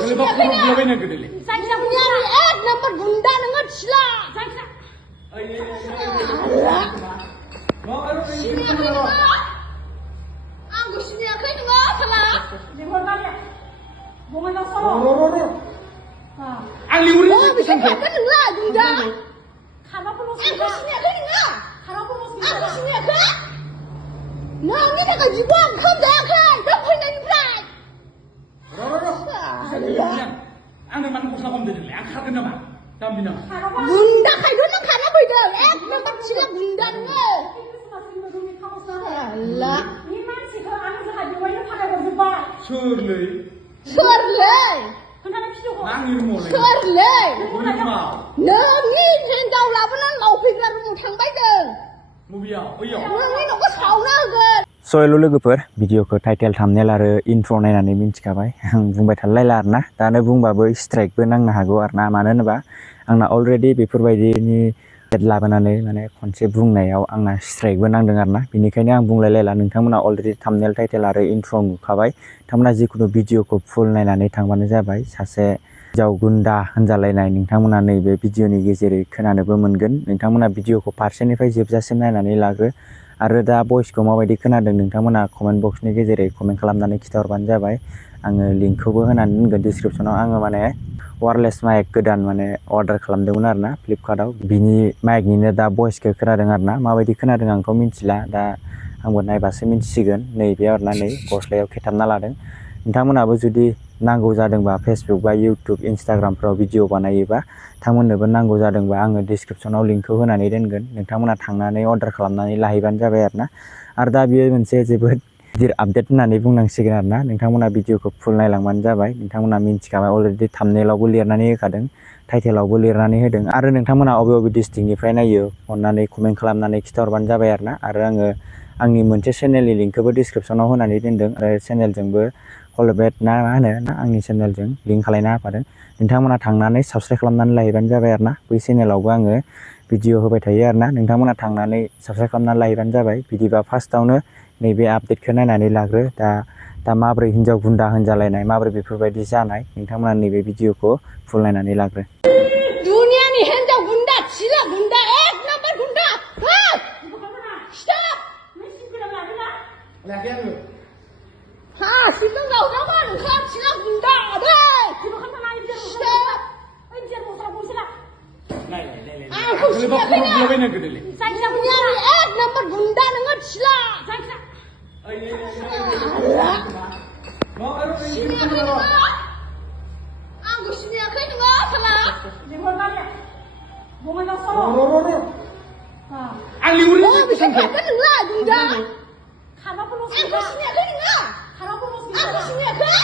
एक नंबर गुंडा नोङो थिला आंखौ सिनायाखै नोङो साला आं लिंहरो बिसोर खागोन नोंलाय गुंडा आंखौ सिनायाखै नोङो आंखौ सिनायाखै नोंनि थाखाय जिबो आं ओंखाम जायाखै नों फैनायनिफ्राय आंनो मानो गस्ला खमदेरदोंलै आं खारगोन नामा जाम्बि नामा गुंडा खायद नों खाना फैदों एक नम्बर थिला गुंडा नोङो सोरलै सोरलै सोरलै नोंनि हिनजाव लाबोनानै लावफैग्रा रुमाव थांबाय जों नोंनि न'खौ सावना होगोन स' हेल' लोगोफोर भिडिअखौ टाइटेल थाम्बनेल आरो इन्ट्र' नायनानै मिन्थिखाबाय आं बुंबाय थालायला आरोना दानो बुंबाबो स्ट्राइकबो नांनो हागौ आरोना मानो होनोबा आंना अलरेडि बेफोरबायदिनि डेट लाबोनानै माने खनसे बुंनायाव आंना स्ट्राइकबो नांदों आरोना बेनिखायनो आं बुंलायलायला नोंथांमोना अलरेडि थाम्बनेल टाइटेल आरो इन्ट्र' नुखाबाय नोंथांमोना जिखुनु भिडिअखौ फुल नायनानै थांबानो जाबाय सासे हिन्जाव गुन्दा होनजालायनाय नोंथांमोना नैबे भिडिअनि गेजेरै खोनानोबो मोनगोन नोंथांमोना भिडिअखौ फारसेनिफ्राय जोबजासिम नायनानै लाग्रो आरो दा भइसखौ माबायदि खोनादों नोंथांमोना कमेन्ट बक्सनि गेजेरै कमेन्ट खालामनानै खिथाहरबानो जाबाय आङो लिंकखौबो होनानै दोनगोन डिसक्रिपसनाव आङो माने वायरलेस माइक गोदान माने अर्डार खालामदोंमोन आरोना फ्लिपकार्टआव बिनि माइकनिनो दा भइसखौ खोनादों आरोना माबायदि खोनादों आंथ' मिन्थिला दा आंबो नायबासो मिन्थिसिगोन नैबे आरोना नै गस्लायाव खेथाबना लादों नोंथांमोनाबो जुदि नांगौ जादोंबा फेसबुक बा इउटुब इन्सटाग्रामफ्राव भिडिअ बानायोबा नोंथांमोननोबो नांगौ जादोंबा आङो डिसक्रिपसनाव लिंकखौ होनानै दोनगोन नोंथांमोना थांनानै अर्डार खालामनानै लाहैबानो जाबाय आरोना आरो दा बेयो मोनसे जोबोद गिदिर आपडेट होननानै बुंनांसिगोन आरोना नोंथांमोना भिडिअखौ फुल नायलांबानो जाबाय नोंथांमोना मिन्थिखाबाय अलरेडि थाम्बनेलावबो लिरनानै होखादों टाइटेलावबो लिरनानै होदों आरो नोंथांमोना अबे अबे डिस्ट्रिक्टनिफ्राय नायो अननानै कमेन्ट खालामनानै खिथाहरबानो जाबाय आरोना आरो आङो आंनि मोनसे चेनेलनि लिंकखौबो डिसक्रिपसनाव होनानै दोनदों आरो चेनेलजोंबो कलबेट ना मा होनो ना आंनि चेनेलजों लिंक खालायना होफादों नोंथांमोना थांनानै साबस्क्राइब खालामनानै लाहैबानो जाबाय आरोना बै चेनेलावबो आङो भिडिअ होबाय थायो आरोना नोंथांमोना थांनानै साबस्क्राइब खालामनानै लाहैबानो जाबाय बिदिबा फार्स्टआवनो नैबे आपडेटखौ नायनानै लाग्रो दा माब्रै हिन्जाव गुन्दा होनजालायनाय माब्रै बेफोरबायदि जानाय नोंथांमोना नैबे भिडिअखौ फुल नायनानै लाग्रो दुनियानि हिन्जाव गुन्दा थिला गुन्दा एक नम्बर गुन्दा सिबलं गावजामोन ओंखाम थिला गुन्दा आंखौ सिनायाखै दुनियानि एक नम्बर गुन्दा नोङो थिला आंखौ सिनायाखै नोङो साला आं लिंहरो बिसोर खागोन नोंलाय गुन्दा आंखौ सिनायाखै नोङो आंखौ सिनायाखै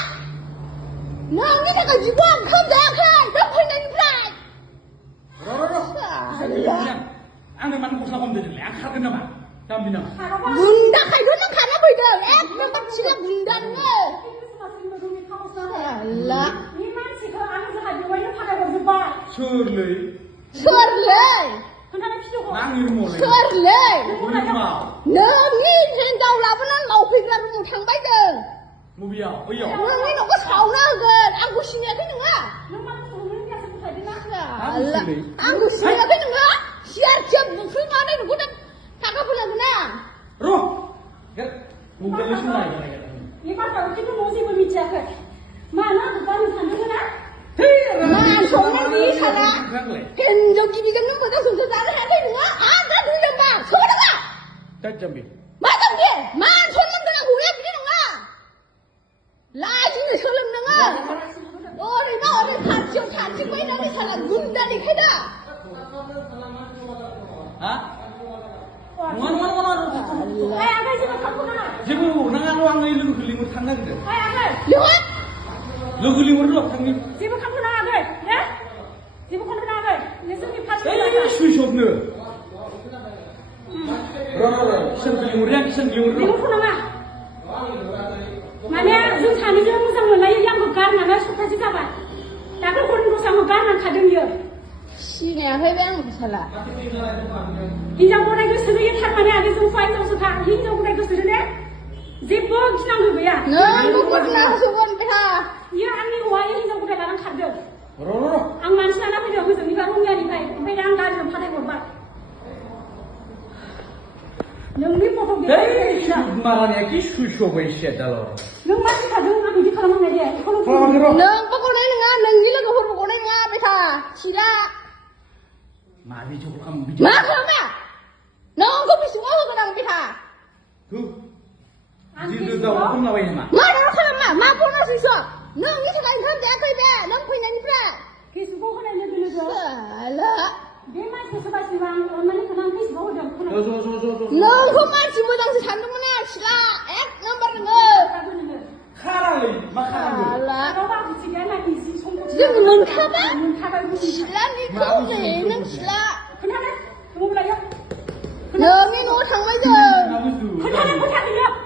नोंनि थाखाय जिबो आं ओंखाम जायाखै नों फैनायनिफ्राय आंनो मानो गस्ला खमदेरदोंलै आं खारगोन नामा जाम्बि नामा गुन्दा खायद नों खाना फैदों एक नम्बर थिला गुन्दा नोङो सोरलै सोरलै सोरलै नोंनि हिनजाव लाबोनानै लावफैग्रा रुमाव थांबाय जों नोंनि न'खौ सावना होगोन आंखौ सिनायाखै नोङो आंखौ सिनायाखै नोङो सियार सियार बुख्रुबनानै नोंखौ दा थाखा फैलागोन आं हिन्जाव गिबिजोंनो मोजां संसार जानो हायाखै नोङो आरो दा दुइ नाम्बार सोरबा नामा मा जाम्बि मान सनमान गोनां हौवाया बिदि नङा लाजिनो सोलों नोङो ओरैबा ओरै खाथियाव थाथिंबायनानै साला गुन्दा देखायदा जेबो नाङाल' आं लोगोखौ लिंहर थांनो नागिरदों लोगो लिंहरल' थांनि जेबो खालामनो नाङाखै जेबो खालामनो नाङाखै नोंसोरनि सुइस अफनो सोरखौ लिंहरो आं सोरखौ लिंहरो लिंहरखौ नाङा माने जों सानैजों मोजां मोनलायो आंखौ गारनानै सप्तासे जाबाय दाख्लै हरनि दसे आंखौ गारनानै खादों बियो सिनायाखै बे आंखौ साला हिनजाव गदाय गोसोजों थारमाने आगै जों हिनजावसोखा हिनजाव गदाय गोसोजों दे जेबो गिनांगौ गैया नों गिनांगौमोन बेहा बियो आंनि हौवाया हिनजाव गदाय मारानिया कि सुइसबाय सेदाल' नों मा सिखादों आं बिदि खालामनाय दे बेखौल' खालामाखै र' नोंबो गनाय नङा नोंनि लोगोफोरबो गनाय नङा बेथा सिला मा बिदिखौ खालाम बिदि मा खालामा नोंखौ बेसेबां होगोन आं बेथा जिदो दाउ खमलाबाय नामा मा दावराव खालामा मा बनसैसो नोंनि थाखाय ओंखाम जायाखै बे नों फैनायनिफ्राय फेसबुकाव होनाय लोगो लोगो साला बे मानसिया सोरबा सोरबा आं अननानै आं फेसबुकाव होदों ज' नोंखौ मानसि मोजांसो सानदोंमोन आं सिला एक नाम्बार नोङो खारालै मा खालामो साला रावबो आखुथि गैया ना इजि सम्पति जों मोनखाबा मोनखाबाय बुजि सिलानिखौ नै नों सिला खोनादों मबाइलाव नोंनि न'आव थांबाय जों मा बुस्थु खोनादों खोनादों